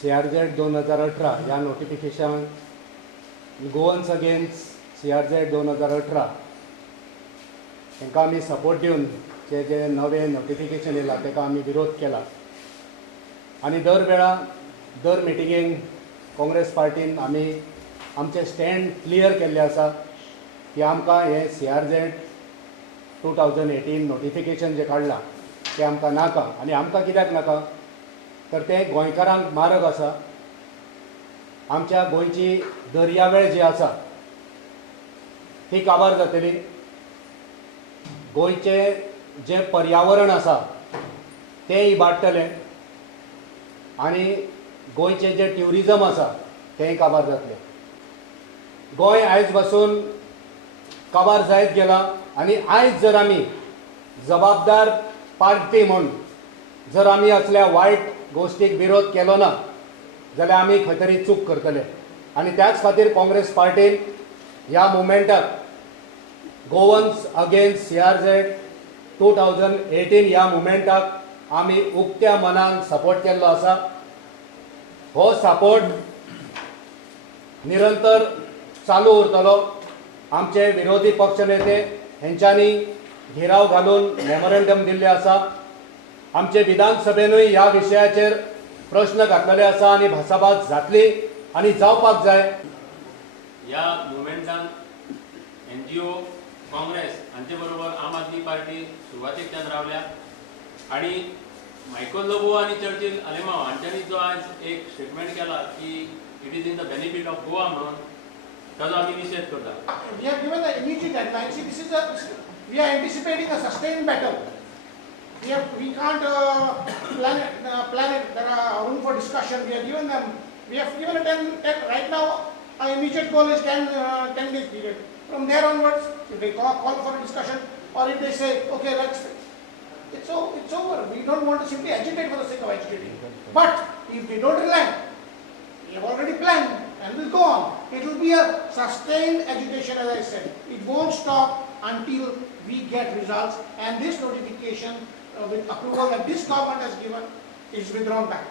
CRZ 2018 या notification Goans against CRZ 2018 तांकां आमी सपोर्ट दिवन जे नवे नोटिफिकेशन येयला ताका आमी विरोध केला आनी दर वेळा दर मिटिंगेक काँग्रेस पार्टीन आमी आमचे स्टँड क्लियर केल्ले आसा की आमकां हे CRZ 2018 नोटिफिकेशन जे काडलां तें आमकां नाका आनी आमकां कित्याक नाका तर तें गोंयकारांक मारक आसा आमच्या गोंयची दर्यावेळ जी आसा ती काबार जातली गोंयचें जें पर्यावरण आसा तें इबाडटलें आनी गोंयचें जें ट्युरिजम आसा तेंय काबार जातलें गोंय आयज पासून काबार जायत गेला आनी आयज जर आमी जबाबदार पार्टी म्हूण जर आमी असल्या वायट गोश्टीक विरोध केलो ना जाल्यार आमी खंय तरी चूक करतले आनी त्याच खातीर काँग्रेस पार्टीन ह्या मुवमेंटाक गोवन्स अगेन्स्ट CRZ 2018 ह्या मुवमेंटाक आमी उक्त्या मनान सपोर्ट केल्लो आसा हो सपोर्ट निरंतर चालू उरतलो आमचे विरोधी पक्ष नेते हेंच्यांनी घेराव घालून मेमोरेंडम दिल्ले आसा आमचे विधानसभेनूय ह्या विशयाचेर प्रश्न घातलेले आसा आनी भासाभास जातली आनी जावपाक जाय ह्या मुवमेंटान NGO काँग्रेस हांचे बरोबर आम आदमी पार्टी सुरवातेच्यान रावल्या आनी मायकल लोबो आनी चर्चिल आलेमांव हांच्यांनी जो आज एक स्टेटमेंट केला की it is in the benefit of Goa म्हणून ताजो आमी निशेध करता. We have given the immediate deadline. See, this is a we are anticipating a sustained battle. We can't plan it. There are room for discussion. We have given them. We have given a 10 right now. Our immediate goal is 10 days period. From there onwards, if they call for a discussion, or if they say, okay, it's over. We don't want to simply agitate for the sake of agitating. But if they don't relent, we have already planned and will go on. It will be a sustained agitation, as I said. It won't stop until we get results. And this notification with approval that this government has given is withdrawn back.